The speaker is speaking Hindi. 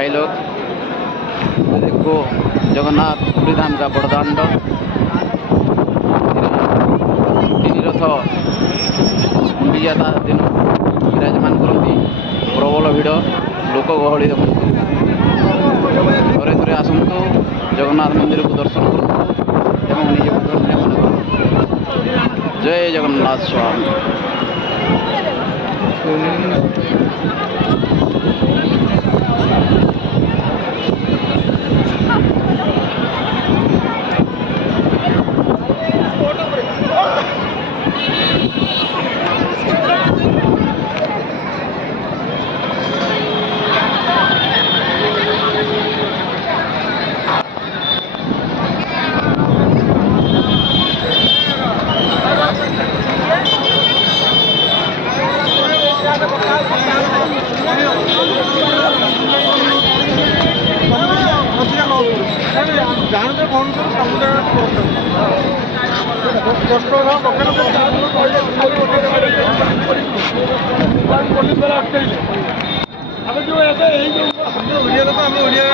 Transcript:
भाई लोग देखो जगन्नाथ पुरी धाम का बड़दाण्ड तीन रथ गुंडियाता दिन विराजमान करती प्रबल भिड़ लोक गहली देखु थरे थरे आसतु जगन्नाथ मंदिर को दर्शन करूँ निजे धन्य मन करूँ। जय जगन्नाथ स्वामी। जानते फोन कर समुद्र कष्ट पुलिस वाला जो ऐसे यही जो हम ओडिया तो हमें ओडिया